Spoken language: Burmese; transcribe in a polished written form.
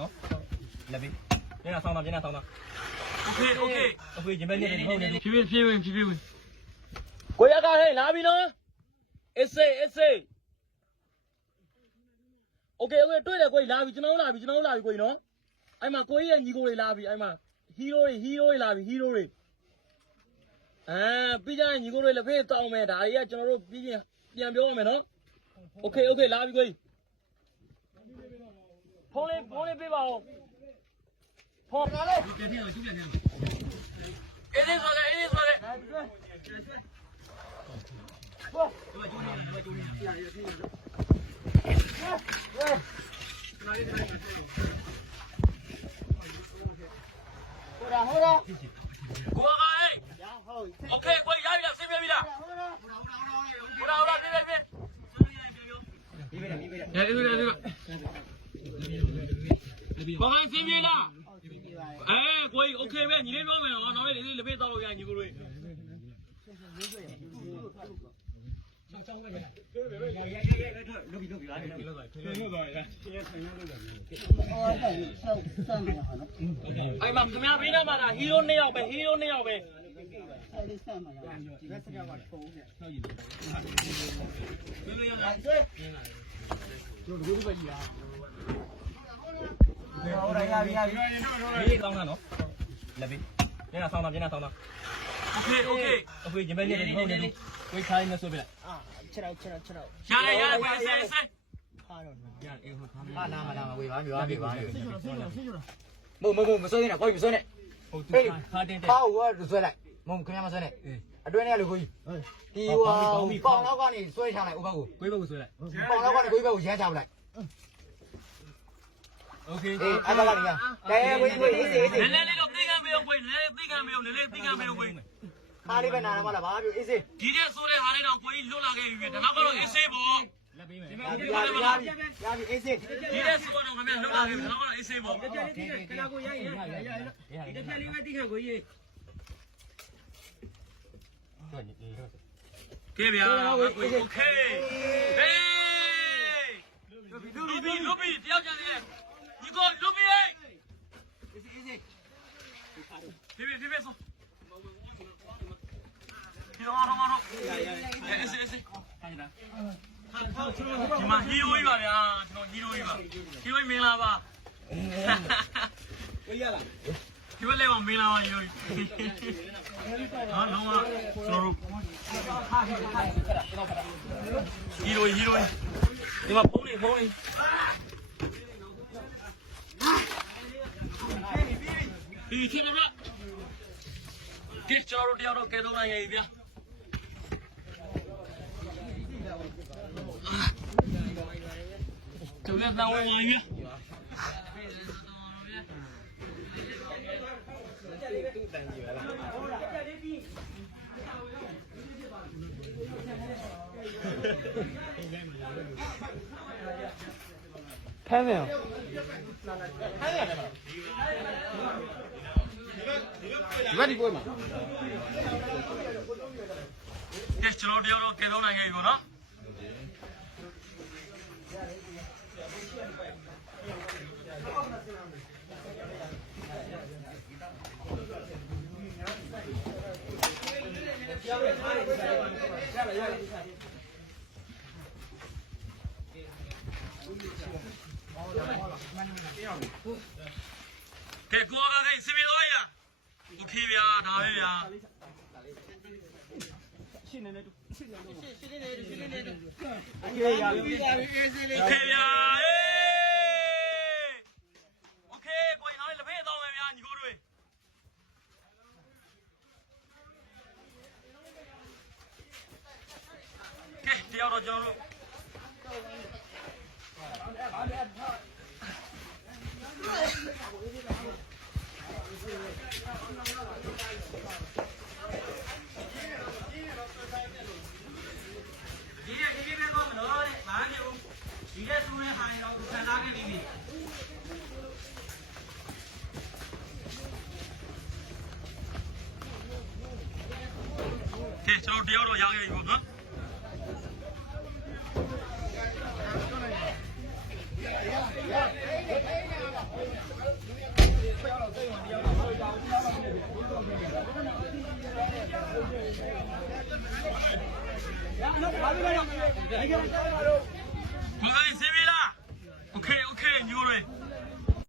နော်လက်ပြီးညနေဆောင်းတာညနေဆောင်းတာโอเคဂျင်ဘက်ညနေဟုတ်တယ်ဖြည်းဖြည်းဝင်ကိုရကဟဲ့လာပြီနော်အစ်စေโอเคတွေ့တယ်ကိုလာပြီကျွန်တော်လာပြီကိုနော်အဲ့မှာကိုကြီးရဲ့ညီကိုတွေလာပြီအဲ့မှာဟီးရိုးတွေလာပြီဟီးရိုးတွေပြီးကြရင်ညီကိုတွေလက်ဖေးတောင်းမယ်ဒါတွေကကျွန်တော်တို့ပြီးရင်ပြန်ပြောရမယ်နော်โอเคလာပြီကိုကြီးဖုန်းလေးပေးပါဦးဖုန်းလာလေပြန်ထည့်တော့ကျူးပြန်ထည့်တော့အေးစေးဆိုခဲ့ဟောဒီမှာကျူးနေရရထည့်ရတော့ဟိုရာကိုကဟဲ့โอเคကိုရပြီလားဆင်းပြပြီလားဟိုရာပြေဘာမှဆင်းပြေလားကိုကြီးโอเคပဲညီလေးပြောမယ်နော်နောက်လေးလက်ဖေးတောက်လို့ရညီကိုတွေအဲ့မှာခင်ဗျားဘေးနားမှာဟီးရိုး2ယောက်ပဲအဲ့ဒီဆက်မှာဒီဘက်စကားကထုံးတယ်ဆောက်ရည်တို့ပဲကြီးအားဟိုရပြီကောင်းတာနော်လက်ပြီးညနေဆောင်းတာโอเคဂျင်ဘက်ညနေဟုတ်တယ်ကိုခိုင်းနေဆိုပြလိုက်ခြေတော့ရတယ်ပဲဆဲဟာတော့ရအေးဟိုထားမနာဝေပါပြောမဆွဲနေတာကိုကြီးမဆွဲနဲ့ဟုတ်တယ်ဟာတင်ဟာဟိုကဆွဲလိုက်မခင်ဗျားမဆွဲနဲ့အတွင်းထဲကလေကိုကြီးဒီဟိုပေါင်လောက်ကနေဆွဲချလိုက်ဥပကိုကိုကြီးဘက်ကိုဆွဲလိုက်ပေါင်လောက်ကနေကိုကြီးဘက်ကိုရမ်းချပလိုက်โอเคအဲ့ဒါကလည်းကိုကြီးအေးနည်းလေးတော့သိကမ်းမေးအောင်ကိုကြီးနည်းလေးသိကမ်းမေးအောင်ကိုကြီးခါလေးပဲနာရမလားဘာပြောအေးစေးဒီတဲ့ဆိုတဲ့ဟာလေးတော့ကိုကြီးလွတ်လာခဲ့ပြီဒါတော့ကတော့အေးစေးပေါ့လက်ပေးမယ်ရပြီအေးစေးဒီတဲ့ဆိုတော့ခင်ဗျာလွတ်လာခဲ့ပြီဒါတော့အေးစေးပေါ့ကြက်လေးသိခဏကိုရရင်ဒီတစ်ချက်လေးပဲသိခကိုကြီးကဲဗျာโอเคဟေးလုဘီတယောက်ကြတယ်ညီကိုလုဘီအေးဖြည်းဆိုဒီတော့အေးဒီမှာဟီးရိုးကြီးပါဗျာကျွန်တော်ဟီးရိုးကြီးပါဟီးရိုးမင်္ဂလာပါကိုရလားဒီဘက်လည်းမင်္ဂလာပါဟီးရိုးကြီးဟာလုံးဝကျွန်တော်တို့ဟီးရိုးဒီမှာဖုန်းလေးဒီချင်လားဒီကျွန်တော်တို့တယောက်တော့ကဲတော့နိုင်ရည်ဗျာသူလည်းတောင်းဝင်ရည်ဖမ်းမယ်ဒီဘက်ဒီပွဲမှာကျွန်တော်တယောက်တော့ကဲတော့နိုင်ရည်ပေါ့နော်ကဲကိုအားကြီးစီမီတော့ရโอเคဗျာဒါပဲဗျာရှင်းနေတူโอเคဗျာโอเคကိုရင်အားလက်ဖေးတော့မယ်ဗျာညီကိုတွေကဲတယောက်တော့ကျွန်တော်တို့ဒီဘက်ကောမလို့တဲ့ဘာနေဦးဒီတဲ့သူနဲ့ဟာရင်တော့ခံစားခဲ့ပြီကဲကျွန်တော်တယောက်တော့ရခဲ့ပြီပေါ့နော် ဘာလို့လဲ